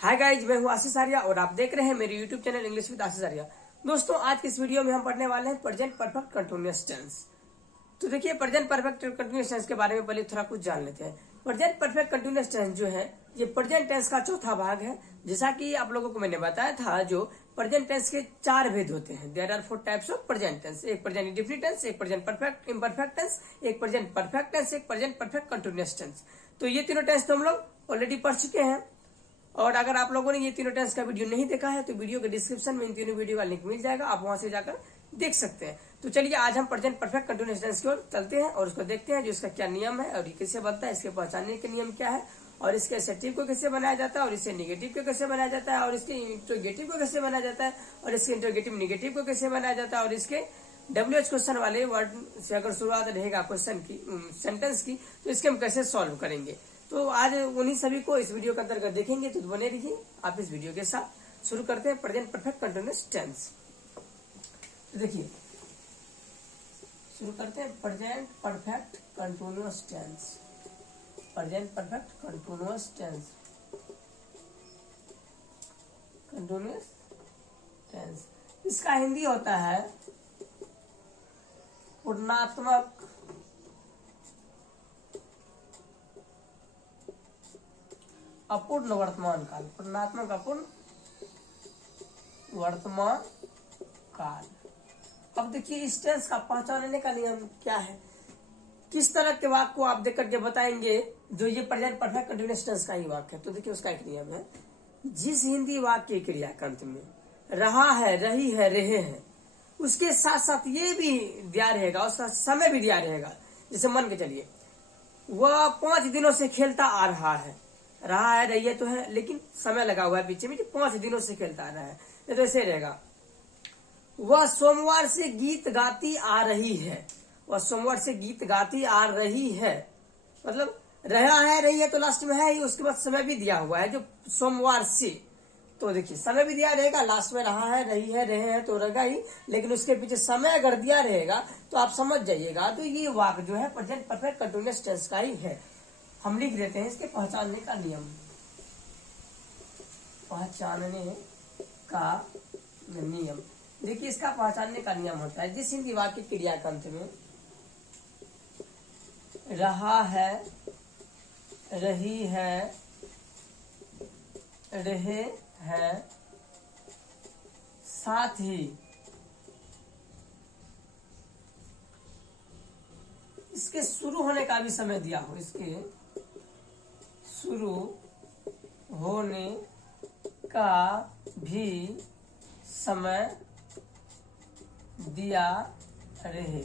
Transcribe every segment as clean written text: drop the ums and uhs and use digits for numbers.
Hi guys, मैं हूँ आशीष आर्या और आप देख रहे हैं मेरे यूट्यूब चैनल इंग्लिश विद आशीष आर्या। दोस्तों, आज की इस वीडियो में हम पढ़ने वाले हैं प्रेजेंट परफेक्ट कंटीन्यूअस टेंस। तो देखिए, प्रेजेंट परफेक्ट कंटीन्यूअस टेंस के बारे में पहले थोड़ा कुछ जान लेते हैं। प्रेजेंट परफेक्ट कंटीन्यूअस टेंस जो है ये प्रेजेंट टेंस का चौथा भाग है। जैसा कि आप लोगों को मैंने बताया था, जो प्रेजेंट टेंस के 4 भेद होते हैं। There are 4 types of present tense. एक प्रेजेंट इंडेफिनिट टेंस, एक प्रेजेंट परफेक्ट इम्परफेक्ट टेंस, एक प्रेजेंट परफेक्ट टेंस, एक प्रेजेंट परफेक्ट कंटीन्यूअस टेंस। तो ये तीनों टेंस तो हम लोग ऑलरेडी पढ़ चुके हैं। और अगर आप लोगों ने ये तीनों टेंस का वीडियो नहीं देखा है तो वीडियो के डिस्क्रिप्शन में इन तीनों वीडियो का लिंक मिल जाएगा, आप वहां से जाकर देख सकते हैं। तो चलिए, आज हम प्रेजेंट परफेक्ट कंटीन्यूअस टेंस की ओर चलते हैं और उसको देखते हैं जो इसका क्या नियम है और ये कैसे बनता है, इसके पहचानने के नियम क्या है, और इसके एसेटिव को कैसे बनाया जाता है, और इससे निगेटिव को कैसे बनाया जाता है, और इसके इंट्रोगेटिव को कैसे बनाया जाता है, और इसके इंट्रोगेटिव निगेटिव को कैसे बनाया जाता है, और इसके WH क्वेश्चन वाले वर्ड से अगर शुरुआत रहेगा क्वेश्चन की, सेंटेंस की, तो इसके हम कैसे सॉल्व करेंगे। तो आज उन्हीं सभी को इस वीडियो के अंतर्गत देखेंगे। तो बने रहिए आप इस वीडियो के साथ। शुरू करते हैं प्रेजेंट परफेक्ट कंटीन्यूअस टेंस। देखिए, शुरू करते हैं present perfect continuous tense. Present perfect continuous tense, continuous tense इसका हिंदी होता है पूर्णात्मक अपूर्ण वर्तमान काल। पूर्णात्मक अपूर्ण वर्तमान काल। अब देखिए, इस टेंस का पहचानने का नियम क्या है। किस तरह के वाक्य को आप देख करके बताएंगे जो ये प्रेजेंट परफेक्ट कंटीन्यूअस टेंस का ही वाक्य है। तो देखिए, उसका एक नियम है, जिस हिंदी वाक्य क्रिया के अंत में रहा है, रही है, रहे हैं, उसके साथ साथ ये भी दिया रहेगा, उसका समय भी दिया रहेगा। जैसे मान के चलिए, वह 5 दिनों से खेलता आ रहा है। रहा है, रही है तो है, लेकिन समय लगा हुआ है पीछे में, 5 दिनों से खेलता आ रहा है। तो ऐसे रहेगा, वह सोमवार से गीत गाती आ रही है। वह सोमवार से गीत गाती आ रही है, मतलब रहा है, रही है तो लास्ट में है ही, उसके बाद समय भी दिया हुआ है जो सोमवार से। तो देखिए, समय भी दिया रहेगा, लास्ट में रहा है, रही है, रहे हैं तो रहेगा ही, लेकिन उसके पीछे समय अगर दिया रहेगा तो आप समझ जाइएगा। तो ये वाक्य जो है प्रेजेंट परफेक्ट कंटीन्यूअस टेंस का ही है। हम लिख देते हैं इसके पहचानने का नियम। पहचानने का नियम, देखिए, इसका पहचानने का नियम होता है, जिस हिंदी वाक्य क्रिया के अंत में रहा है, रही है, रहे हैं, साथ ही इसके शुरू होने का भी समय दिया हो, इसके शुरू होने का भी समय दिया रहे।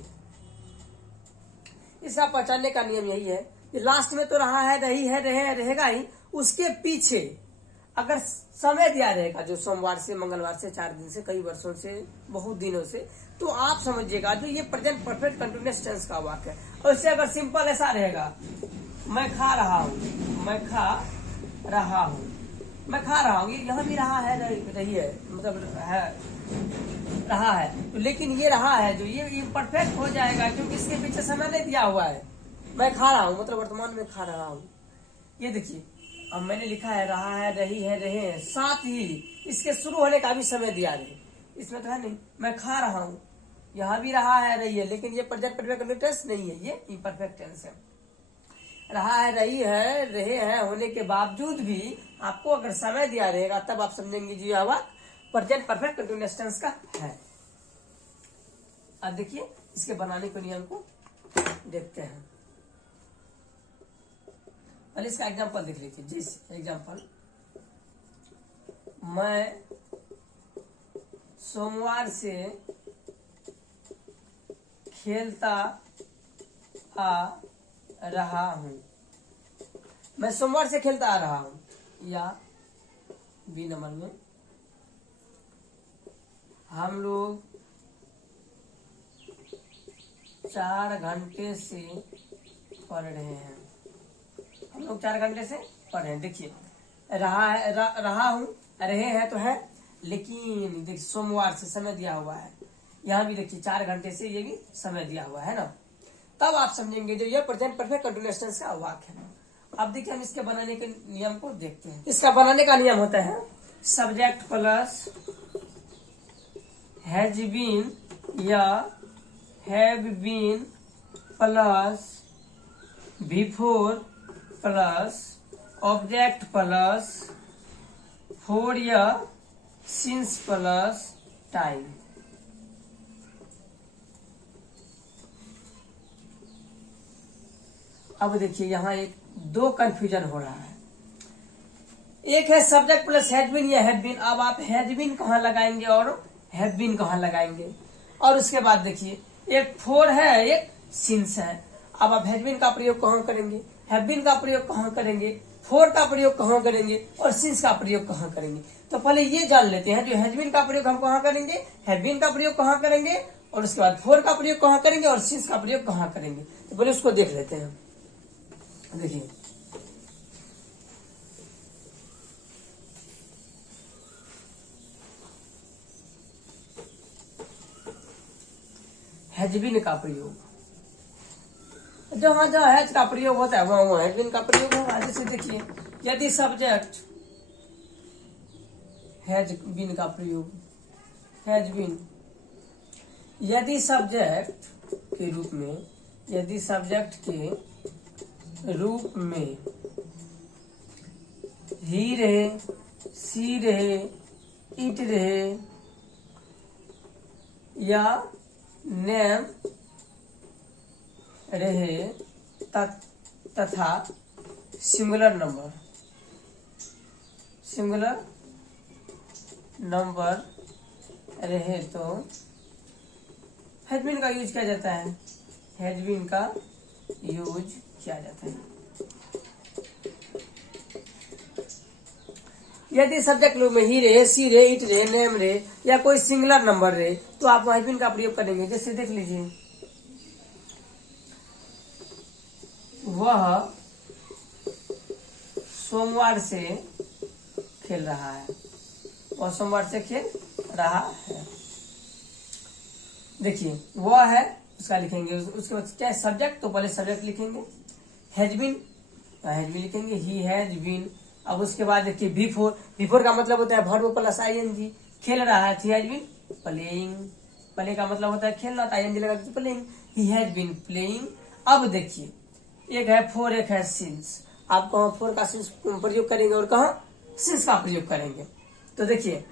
इसका पहचानने का नियम यही है कि लास्ट में तो रहा है, रही है, रहे, रहेगा ही, उसके पीछे अगर समय दिया रहेगा, जो सोमवार से, मंगलवार से, 4 दिन से, कई वर्षों से, बहुत दिनों से, तो आप समझिएगा जो ये प्रेजेंट परफेक्ट कंटीन्यूअस टेंस का वाक्य है। और इससे अगर सिंपल ऐसा रहेगा, मैं खा रहा हूँ, मैं खा रहा हूँ, मैं खा रहा हूँ, यहाँ भी रहा है, रही है, मतलब है, रहा है, लेकिन ये रहा है जो ये परफेक्ट हो जाएगा क्योंकि इसके पीछे समय नहीं दिया हुआ है। मैं खा रहा हूँ मतलब वर्तमान में खा रहा हूँ। ये देखिए, अब मैंने लिखा है रहा है, रही है, रहे हैं, साथ ही इसके शुरू होने का भी समय दिया रहे। इसमें तो है नहीं, मैं खा रहा हूँ, यहाँ भी रहा है, रही है, लेकिन ये प्रेजेंट परफेक्ट टेंस नहीं है, ये इम्परफेक्ट टेंस है। रहा है, रही है, रहे हैं होने के बावजूद भी आपको अगर समय दिया रहेगा तब आप समझेंगे जी यह वाक्य प्रेजेंट परफेक्ट कंटीन्यूअस टेंस का है। अब देखिए, इसके बनाने के नियम को देखते हैं। पहले इसका एग्जांपल देख लीजिए। जिस एग्जांपल, मैं सोमवार से खेलता आ रहा हूं। मैं सोमवार से खेलता आ रहा हूं, या बी नंबर में, हम लोग 4 घंटे से पढ़ रहे हैं। हम लोग 4 घंटे से पढ़ रहे हैं। देखिए, रहा है, रहा हूं, रहे हैं तो है, लेकिन देखिए सोमवार से समय दिया हुआ है, यहाँ भी देखिए 4 घंटे से ये भी समय दिया हुआ है ना, तब आप समझेंगे जो ये प्रेजेंट परफेक्ट कंटीन्यूअस टेंस का वाक्य है। अब देखिए हम इसके बनाने के नियम को देखते हैं। इसका बनाने का नियम होता है सब्जेक्ट प्लस हैज बीन या have been plus before plus object plus for या सिंस प्लस टाइम। अब देखिए यहाँ एक दो कंफ्यूजन हो रहा है। एक है सब्जेक्ट प्लस हैज बीन या हैव बीन। अब आप हैज बीन कहाँ लगाएंगे और हैव बीन कहाँ लगाएंगे। और उसके बाद देखिए एक फोर है एक सिंस है। अब आप हैज बीन का प्रयोग कहाँ करेंगे, हैव बीन का प्रयोग कहाँ करेंगे, फोर का प्रयोग कहाँ करेंगे और सिंस का प्रयोग कहाँ करेंगे। तो पहले ये जान लेते हैं जो हैज बीन का प्रयोग हम कहाँ करेंगे, हैव बीन का प्रयोग कहाँ करेंगे और उसके बाद फोर का प्रयोग कहाँ करेंगे और सिंस का प्रयोग कहाँ करेंगे। तो पहले उसको देख लेते हैं। देखिए हैज बीन का प्रयोग जहां जहां हैज का प्रयोग होता है वहां वहां हैज बीन का प्रयोग होगा। जैसे देखिए यदि सब्जेक्ट हैज बीन का प्रयोग हैज बीन, यदि सब्जेक्ट के रूप में, यदि सब्जेक्ट के रूप में ही रहे, सी रहे, इट रहे या नेम रहे तथा सिंगुलर नंबर रहे तो हैज बीन का यूज किया जाता है, हैज बीन का यूज किया जाता है। यदि सब्जेक्ट लोग में ही रहे, सी रहे, इट रहे, नेम रहे या कोई सिंगुलर नंबर रहे तो आप हैज बीन का प्रयोग करेंगे। जैसे देख लीजिए वह सोमवार से खेल रहा है, वह सोमवार से खेल रहा है। देखिए वह है उसका लिखेंगे, उसके बाद क्या है सब्जेक्ट, तो पहले सब्जेक्ट लिखेंगे, हैज बीन लिखेंगे, ही हैज बीन। अब उसके बाद देखिए बिफोर का मतलब होता है वर्ब प्लस आईएनजी, खेल रहा है, he has been playing, play का मतलब होता है खेलना, तो आईएनजी लगा playing, he has been playing. अब देखिए एक है फोर एक है सिंस। आप कहाँ फोर का सिंस प्रयोग करेंगे और कहाँ सिंस का प्रयोग करेंगे। तो देखिए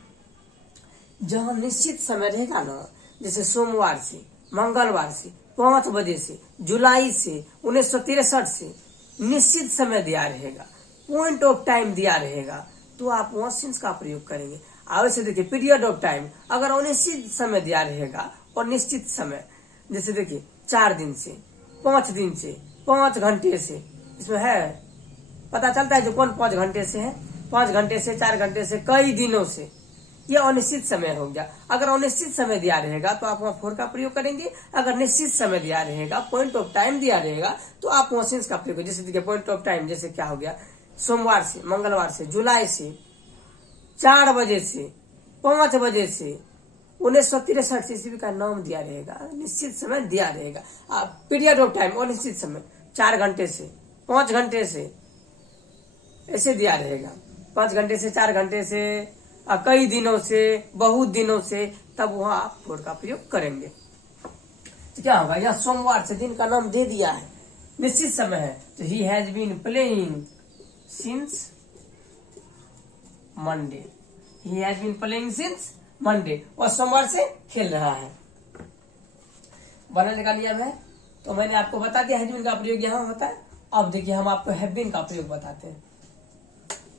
जहां निश्चित समय रहेगा ना, जैसे सोमवार से, मंगलवार से, 5 बजे से, जुलाई से 1963 से निश्चित समय दिया रहेगा, पॉइंट ऑफ टाइम दिया रहेगा, तो आप वहां सिंस का प्रयोग करेंगे। आवश्यक देखिए पीरियड ऑफ टाइम अगर अनिश्चित समय दिया रहेगा और निश्चित समय, जैसे देखिए 4 दिन से, 5 दिन से, 5 घंटे से, इसमें है पता चलता है जो कौन 5 घंटे से है, 5 घंटे से, 4 घंटे से, कई दिनों से, ये अनिश्चित समय हो गया। अगर अनिश्चित समय दिया रहेगा तो आप वहां फोर का प्रयोग करेंगे। अगर निश्चित समय दिया रहेगा, पॉइंट ऑफ टाइम दिया रहेगा, तो आप वहां सिंस का प्रयोग करेंगे। जैसे देखिए पॉइंट ऑफ टाइम जैसे क्या हो गया, सोमवार से, मंगलवार से, जुलाई से, 4 बजे से, 5 बजे से, 1963 ईस्वी का नाम दिया रहेगा, निश्चित समय दिया रहेगा। आप पीरियड ऑफ टाइम अनिश्चित समय, 4 घंटे से, 5 घंटे से, ऐसे दिया रहेगा, 5 घंटे से, 4 घंटे से, कई दिनों से, बहुत दिनों से, तब वहां आप फोर का प्रयोग करेंगे। तो क्या होगा, यह सोमवार से दिन का नाम दे दिया है, निश्चित समय है, तो he has been playing since Monday, he has been playing since Monday, और सोमवार से खेल रहा है। बनाने का नियम है, तो मैंने आपको बता दिया हैज बीन का प्रयोग यहाँ होता है। अब देखिए हम आपको हैव बीन का प्रयोग बताते हैं।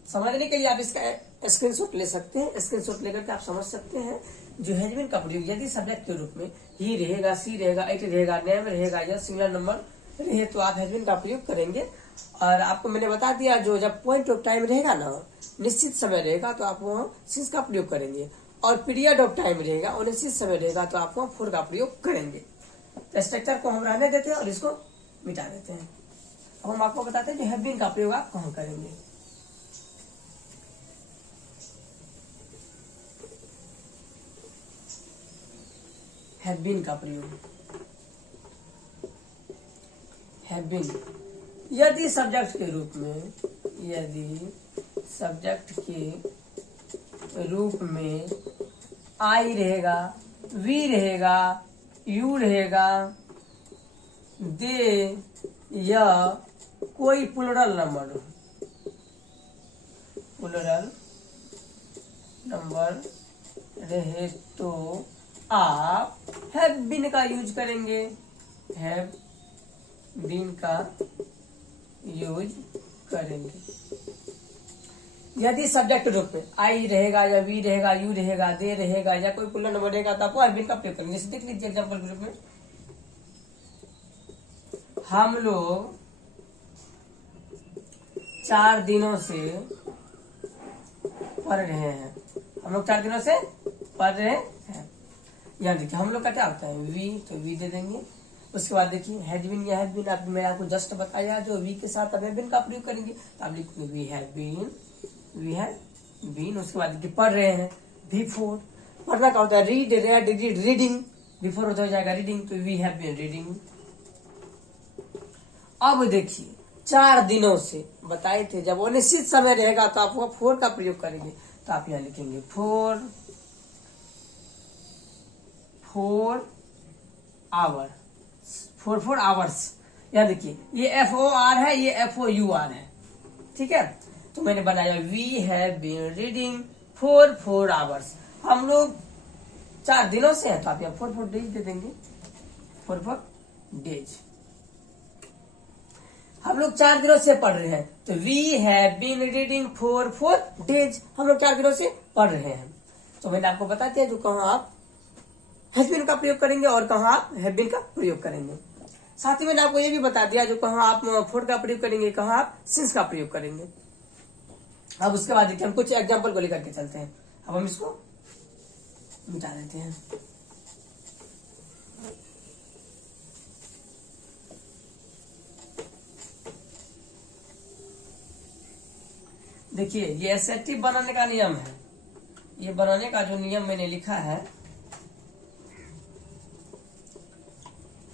समझने के लिए आप इसका स्क्रीनशॉट ले सकते हैं, स्क्रीनशॉट लेकर के आप समझ सकते हैं। जो हैज बीन का प्रयोग यदि सब्जेक्ट के रूप में ही रहेगा, सी रहेगा, इट रहेगा, नेम रहेगा या सिंगुलर नंबर रहे तो आप हैज बीन का प्रयोग करेंगे। और आपको मैंने बता दिया जो जब पॉइंट ऑफ टाइम रहेगा ना, निश्चित समय रहेगा, तो आप वहाँ सिंस का प्रयोग करेंगे। और पीरियड ऑफ टाइम रहेगा और निश्चित समय रहेगा तो आप वहाँ फोर का प्रयोग करेंगे। तो स्ट्रक्चर को हम रहने देते हैं और इसको मिटा देते हैं। अब हम आपको बताते हैं कि हैव बीन का प्रयोग आप कहाँ करेंगे। हैव बीन का प्रयोग, हैव बीन यदि सब्जेक्ट के रूप में, यदि सब्जेक्ट के रूप में आई रहेगा, वी रहेगा, यू रहेगा, दे या कोई प्लूरल नंबर हो, प्लूरल नंबर रहे तो आप हैव बीन का यूज करेंगे, हैव बीन का यूज करेंगे। यदि सब्जेक्ट रूप में आई रहेगा या वी रहेगा, यू रहेगा, दे रहेगा या कोई प्लूरल नंबर रहेगा तो आपको हैव बीन का प्रयोग करेंगे। जैसे देख लीजिए एग्जाम्पल के रूप में, हम लोग 4 दिनों से पढ़ रहे हैं, हम लोग 4 दिनों से पढ़ रहे हैं। यहाँ देखिए हम लोग का क्या होता है, वी, तो वी दे देंगे। उसके बाद देखिए हैज बीन या हैव बीन, आप मैंने आपको जस्ट बताया जो वी के साथ हैव बीन का प्रयोग करेंगे तो आप लिखेंगे we have been, we have been. उसके बाद देखिए पढ़ रहे हैं, बिफोर, पढ़ना क्या होता है, read, red, read, reading, before हो जाएगा रीडिंग, तो वी हैव बीन रीडिंग। अब देखिए 4 दिनों से बताए थे, जब अनिश्चित समय रहेगा तो आप वो फोर का प्रयोग करेंगे तो आप यहाँ लिखेंगे फोर आवर, फोर आवर्स। यहाँ देखिए ये FOR है, ये FOUR है, ठीक है। तो मैंने बनाया we have been reading for 4 hours. हम लोग 4 दिनों से हैं तो आप यहाँ 4 डेज दे देंगे, 4 डेज। हम लोग 4 दिनों से पढ़ रहे हैं तो we have been reading for 4 days. हम लोग 4 दिनों से पढ़ रहे हैं। तो मैंने आपको बता दिया जो कहाँ आप हैज बीन का प्रयोग करेंगे और कहाँ आप हैव बीन का प्रयोग करेंगे। साथ ही मैंने आपको ये भी बता दिया जो कहाँ आप फॉर का प्रयोग करेंगे, कहाँ आप सिंस का प्रयोग करेंगे। अब उसके बाद देखिए हम कुछ एग्जाम्पल को लेकर के चलते हैं। अब हम इसको मिटा देते हैं। देखिए ये एसेटिव बनाने का नियम है, ये बनाने का जो नियम मैंने लिखा है,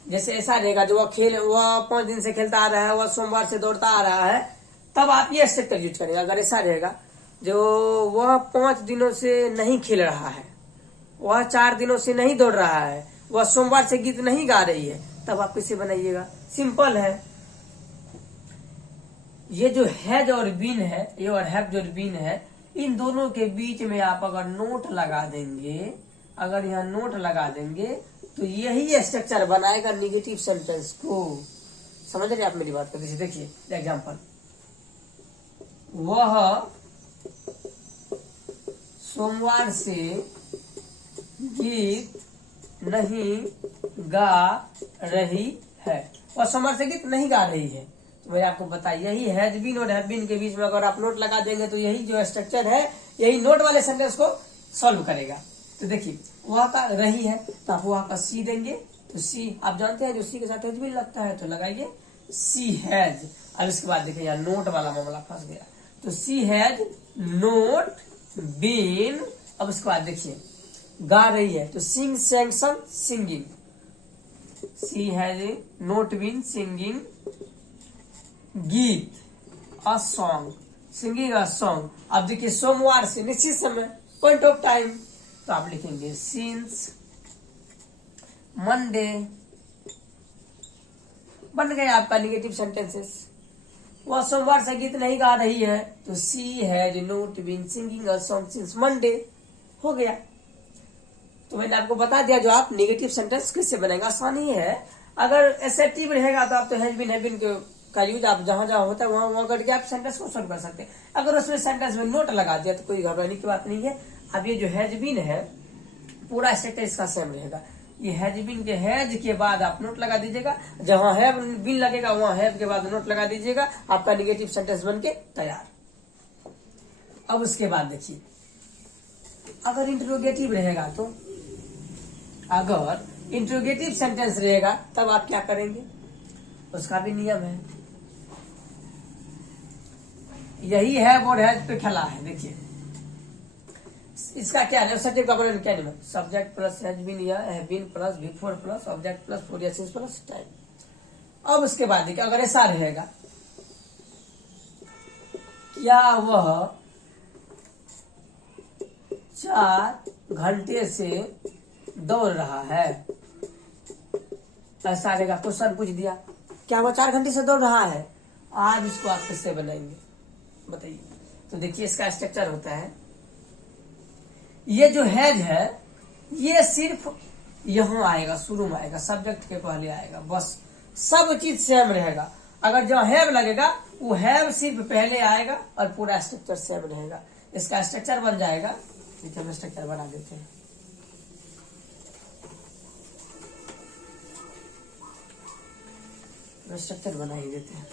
जैसे ऐसा रहेगा जो वह 5 दिन से खेलता आ रहा है, वह सोमवार से दौड़ता आ रहा है, तब आप ये स्ट्रक्चर यूज करेंगे। अगर ऐसा रहेगा जो वह 5 दिनों से नहीं खेल रहा है, वह 4 दिनों से नहीं दौड़ रहा है, वह सोमवार से गीत नहीं गा रही है, तब आप कैसे बनाइएगा, सिंपल है। ये जो हैज और बीन है, ये और हैव जो बीन है, इन दोनों के बीच में आप अगर नोट लगा देंगे, अगर यहाँ नोट लगा देंगे तो यही स्ट्रक्चर बनाएगा निगेटिव सेंटेंस को। समझ रहे आप मेरी बात को। देखिए एग्जाम्पल, वह सोमवार से गीत नहीं गा रही है, वह सोमवार से गीत नहीं गा रही है। तो मैं आपको बताया यही हैज बीन और हैव बीन के बीच में अगर आप नोट लगा देंगे तो यही जो स्ट्रक्चर है, यही नोट वाले सेंटेंस को सॉल्व करेगा। तो देखिए वह का रही है तो आप वह का सी देंगे, तो सी आप जानते हैं जो सी के साथ हैज बीन लगता है, तो लगाइए सी हैज। अब इसके बाद देखिए यहाँ नोट वाला मामला फंस गया, तो सी हैज नोट बीन। अब इसके बाद देखिए गा रही है तो sing, sang, sung, singing. She has not been singing गीत, a song, singing a song. अब देखिए सोमवार से निश्चित समय, पॉइंट ऑफ टाइम, तो आप लिखेंगे सिंस मंडे। बन गए आपका निगेटिव सेंटेंसेस। वह सोमवार से गीत नहीं गा रही है तो she has not been singing a song since Monday, हो गया। तो मैंने आपको बता दिया जो आप निगेटिव सेंटेंस कैसे बनाएंगे, आसान ही है। अगर एसेटिव रहेगा तो आप तो हैज बीन का यूज आप जहां जहां होता है वहां करके आप सेंटेंस को सॉल्व कर सकते हैं। अगर उसमें सेंटेंस में नोट लगा दिया तो कोई घबराने की बात नहीं है। अब ये जो हैज बीन है पूरा स्ट्रक्चर इसका सेम रहेगा। ये हैज बीन के हैज के बाद आप नोट लगा दीजिएगा, जहां हैव बीन लगेगा वहां हैव के बाद नोट लगा दीजिएगा, आपका निगेटिव सेंटेंस बन के तैयार। अब उसके बाद देखिए अगर इंट्रोगेटिव रहेगा तो, अगर इंट्रोगेटिव सेंटेंस रहेगा तब आप क्या करेंगे, उसका भी नियम है। यही है और हैज पे खेला है। देखिए इसका क्या है, सब्जेक्ट का वर्णन क्या नियम, सब्जेक्ट प्लस हैज बीन या have been plus before plus object plus for या सिंस प्लस टाइम। अब उसके बाद देखिए अगर ऐसा रहेगा क्या वह 4 घंटे से दौड़ रहा है? ऐसा आएगा, क्वेश्चन पूछ दिया, क्या वो 4 घंटे से दौड़ रहा है? आज इसको आप किससे बनाएंगे बताइए। तो देखिए इसका स्ट्रक्चर होता है, ये जो हैज है ये सिर्फ यहाँ आएगा, शुरू में आएगा, सब्जेक्ट के पहले आएगा, बस सब चीज सेम रहेगा। अगर जो हैव लगेगा वो हैव सिर्फ पहले आएगा और पूरा स्ट्रक्चर सेम रहेगा। इसका स्ट्रक्चर बन जाएगा, ठीक है, हम स्ट्रक्चर बना देते हैं। स्ट्रक्चर बना ही देते हैं,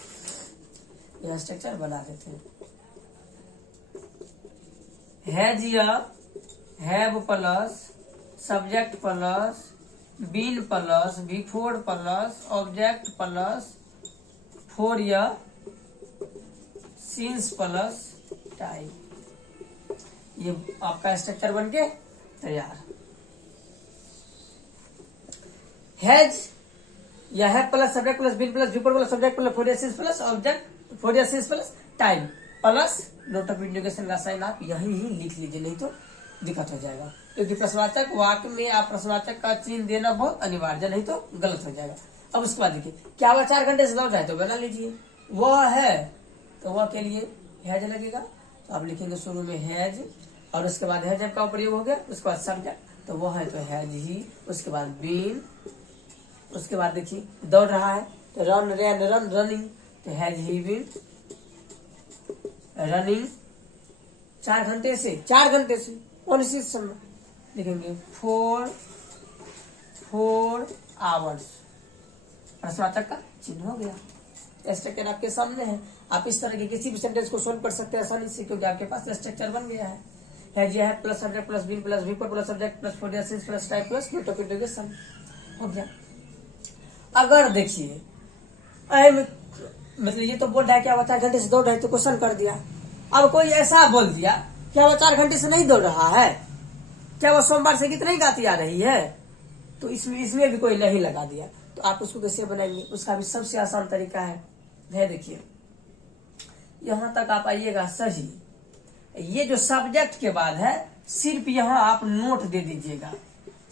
यह स्ट्रक्चर बना देते हैं। हैज या have plus subject plus been plus before plus object plus for या सिंस प्लस टाइम। ये आपका स्ट्रक्चर बन के तैयार। हैज या have plus subject plus been plus before plus object plus for या सिंस प्लस ऑब्जेक्ट फोर या since plus time plus note of indication का साइन आप यही ही लिख लीजिए, नहीं तो दिक्कत हो जाएगा, क्योंकि प्रश्नवाचक वाक्य में आप प्रश्नवाचक का चिन्ह देना बहुत अनिवार्य, नहीं तो गलत हो जाएगा। अब उसके बाद देखिए, क्या वह 4 घंटे से दौड़ रहा है? तो बना लीजिए, वह है तो वह के लिए हैज लगेगा, तो आप लिखेंगे शुरू में हैज और उसके बाद हैज का प्रयोग हो गया, उसके बाद सब्जेक्ट, तो वह है तो हैज ही, उसके बाद बीन, उसके बाद देखिए दौड़ रहा है तो रन रैन रन रनिंग, तो हैज ही बीन रनिंग 4 घंटे से, 4 घंटे से कौन सी समय लिखेंगे 4 आवर्स, प्रश्नवाचक का चिन्ह हो गया। स्ट्रक्चर आपके सामने है, आप इस तरह के किसी भी सेंटेंस को सोल्व कर सकते हैं आसानी से, क्योंकि आपके पास स्ट्रक्चर बन गया है। हैज या have plus subject plus been plus before plus subject plus for या since plus time plus note of indication हो गया। अगर देखिए मतलब ये तो बोल रहा है क्या वो 4 घंटे से दौड़ रहा है, तो क्वेश्चन कर दिया। अब कोई ऐसा बोल दिया क्या वो 4 घंटे से नहीं दौड़ रहा है, क्या वो सोमवार से कितनी गाती आ रही है, तो इसमें भी कोई नहीं लगा दिया, तो आप उसको कैसे बनाएंगे? उसका भी सबसे आसान तरीका है देखिए, यहां तक आप आइएगा सही। ये जो सब्जेक्ट के बाद है सिर्फ यहाँ आप नोट दे दीजिएगा,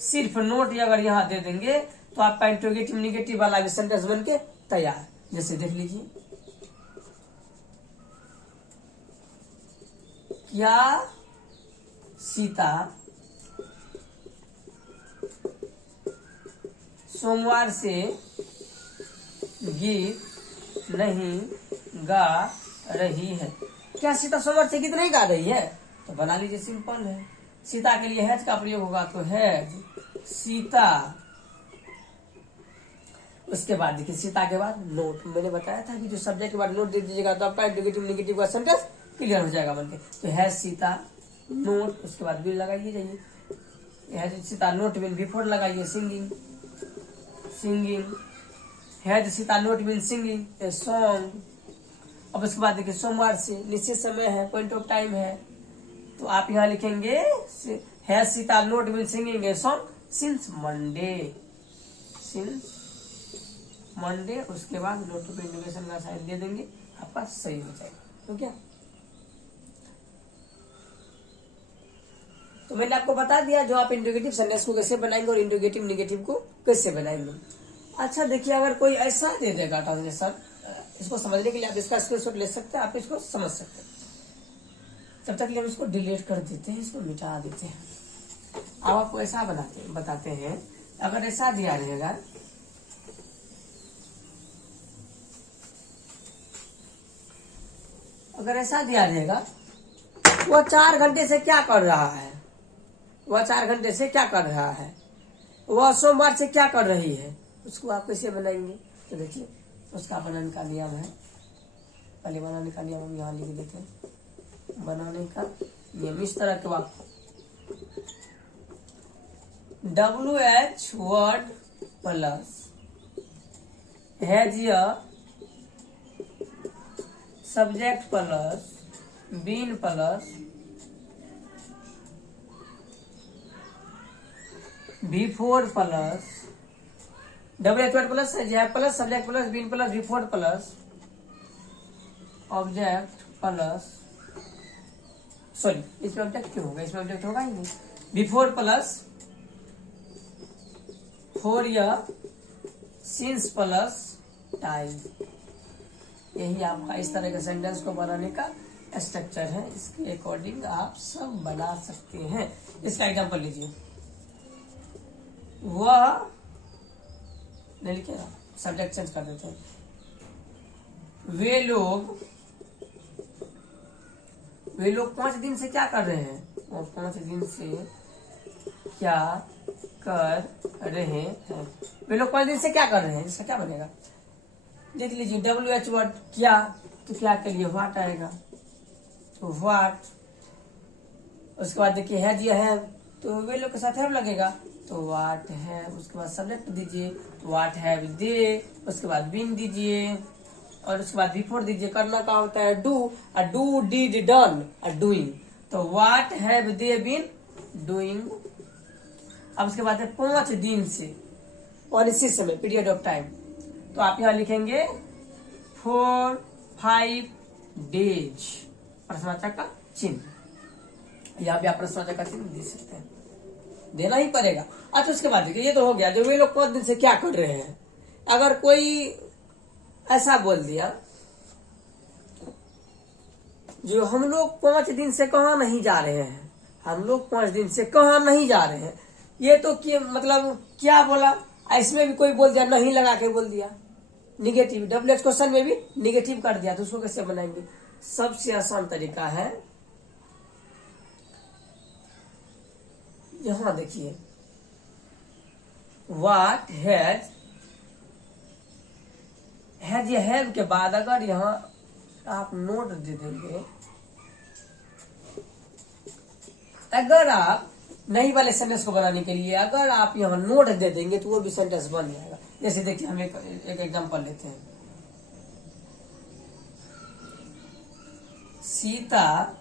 सिर्फ नोट अगर यहाँ दे देंगे तो आपका इंट्रोगेटिव निगेटिव वाला भी सेंटेंस बन के तैयार। जैसे देख लीजिए, क्या सीता सोमवार से गीत नहीं गा रही है? क्या सीता सोमवार से गीत नहीं गा रही है? तो बना लीजिए, सिंपल है। सीता के लिए हैज का प्रयोग होगा, तो हैज सीता, उसके बाद देखिए सीता के बाद नोट, मैंने बताया था कि जो सब्जेक्ट के बाद नोट दे दीजिएगा तो आपका इंट्रोगेटिव निगेटिव का सेंटेंस क्लियर हो जाएगा बनके। तो हैज सीता नोट, उसके बाद बिल लगाइए जाइए, has Sita not been before लगाइए singing, has Sita not been singing a song. अब उसके बाद देखिए सोमवार से निश्चित समय है, पॉइंट ऑफ टाइम है, तो आप यहाँ लिखेंगे has Sita not been singing a song since Monday, उसके बाद नोट ऑफ इंडिकेशन का साइन दे देंगे, आपका सही हो जाएगा। तो क्या, तो मैंने आपको बता दिया जो आप इंट्रोगेटिव सेंटेंस को कैसे बनाएंगे और इंट्रोगेटिव निगेटिव को कैसे बनाएंगे। अच्छा देखिए, अगर कोई ऐसा दे देगा ट्रांसलेशन, इसको समझने के लिए आप इसका स्क्रीनशॉट ले सकते हैं, आप इसको समझ सकते हैं। तब तक के लिए हम इसको डिलीट कर देते हैं, इसको मिटा देते हैं। अब आपको ऐसा बताते हैं, अगर ऐसा दिया रहेगा, अगर ऐसा दिया रहेगा वह 4 घंटे से क्या कर रहा है, वह 4 घंटे से क्या कर रहा है, वह सोमवार से क्या कर रही है, उसको आप कैसे बनाएंगे? तो देखिए उसका बनाने का नियम है, पहले बनाने का नियम हम यहाँ लिख देते हैं। बनाने का नियम इस तरह के वाक्य, WH वर्ड प्लस हैज या subject plus been plus before plus WH word plus has subject plus been plus before plus object plus sorry इसमें ऑब्जेक्ट क्यों होगा, इसमें ऑब्जेक्ट होगा ही नहीं। बिफोर प्लस फोर या सिंस प्लस टाइम, यही आपका इस तरह के सेंटेंस को बनाने का स्ट्रक्चर है। इसके अकॉर्डिंग आप सब बना सकते हैं। इसका एग्जांपल लीजिए, वह नहीं लिखेगा, सब्जेक्ट चेंज कर देते हैं। वे लोग 5 दिन से क्या कर रहे हैं, वो 5 दिन से क्या कर रहे हैं। वे लोग 5 दिन से क्या कर रहे हैं, इसका क्या बनेगा, देख लीजिए। WH वर्ड क्या, तो क्या के लिए व्हाट आएगा, तो व्हाट। उसके बाद देखिए हैज या है, तो वे लोग के साथ हैव लगेगा, तो व्हाट है। उसके बाद सब्जेक्ट दीजिए, व्हाट हैव दे। उसके बाद बीन दीजिए, और उसके बाद बिफोर दीजिए। करना का होता है do, do did done, doing. तो what have they been doing. अब उसके बाद है 5 दिन से, और इसी समय पीरियड ऑफ टाइम, तो आप यहाँ लिखेंगे 4 5 डेज, प्रश्नवाचक का चिन्ह। यहाँ पे आप प्रश्नवाचक का चिन्ह दे सकते हैं, देना ही पड़ेगा। अच्छा उसके बाद देखिए, ये तो हो गया जो वे लोग 5 दिन से क्या कर रहे हैं। अगर कोई ऐसा बोल दिया, जो हम लोग 5 दिन से कहाँ नहीं जा रहे हैं, हम लोग 5 दिन से कहाँ नहीं जा रहे हैं, ये तो मतलब क्या बोला। इसमें भी कोई बोल दिया, नहीं लगा के बोल दिया, निगेटिव। WH क्वेश्चन में भी निगेटिव कर दिया, तो उसको कैसे बनाएंगे। सबसे आसान तरीका है, यहां देखिए, व्हाट हैज या हैव के बाद अगर यहां आप नोट दे देंगे, अगर आप नहीं वाले सेंटेंस को बनाने के लिए अगर आप यहां नोट दे देंगे, तो वो भी सेंटेंस बन जाएगा। जैसे देखिए, हम एक एग्जांपल लेते हैं। सीता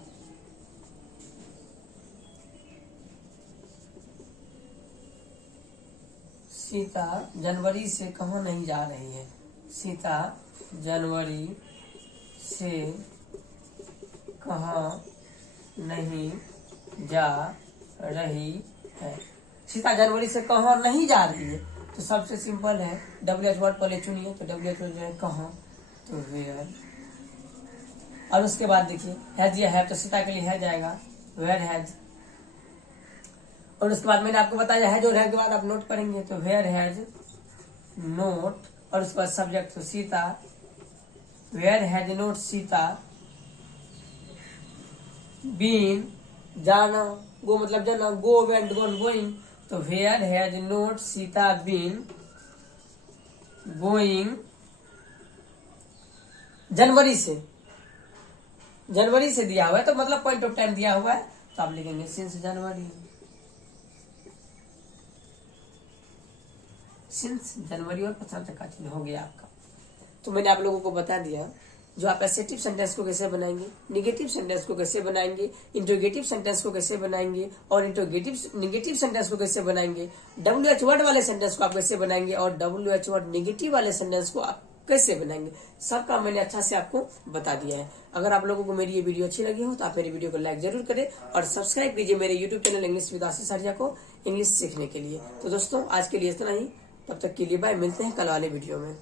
जनवरी से कहाँ नहीं जा रही है। सीता जनवरी से कहाँ नहीं जा रही है। सीता जनवरी से कहाँ नहीं जा रही है, तो सबसे सिंपल है, WH वर्ड पहले चुनिए, तो WH वर्ड जो है कहाँ, तो वेयर। और उसके बाद देखिए हैज या है, तो सीता के लिए है जाएगा, वेयर हैज। और उसके बाद मैंने आपको बताया है, जो है के बाद आप नोट करेंगे, तो वेयर हैज नोट। और उसके बाद सब्जेक्ट, तो Sita, where has not Sita been, जाना, गो मतलब जाना, गो वेंट गॉन गोइंग, तो where has not Sita been going. जनवरी से दिया हुआ है, तो मतलब पॉइंट ऑफ टाइम दिया हुआ है, तो आप लिखेंगे सिंस जनवरी। सिंस जनवरी और प्रश्नवाचक का चिन्ह हो गया आपका। तो मैंने आप लोगों को बता दिया, जो आप एसेटिव सेंटेंस को कैसे बनाएंगे, निगेटिव सेंटेंस को कैसे बनाएंगे, इंट्रोगेटिव सेंटेंस को कैसे बनाएंगे, और निगेटिव सेंटेंस को कैसे बनाएंगे, WH वर्ड वाले सेंटेंस को आप कैसे बनाएंगे, और WH वर्ड निगेटिव वाले सेंटेंस को आप कैसे बनाएंगे, सबका मैंने अच्छा से आपको बता दिया है। अगर आप लोगों को मेरी ये वीडियो अच्छी लगी हो, तो आप मेरी वीडियो को लाइक जरूर करें, और सब्सक्राइब कीजिए मेरे यूट्यूब चैनल इंग्लिश विद आशीष आर्या को, इंग्लिश सीखने के लिए। तो दोस्तों आज के लिए इतना ही, तब तक के लिए बाय, मिलते हैं कल वाले वीडियो में।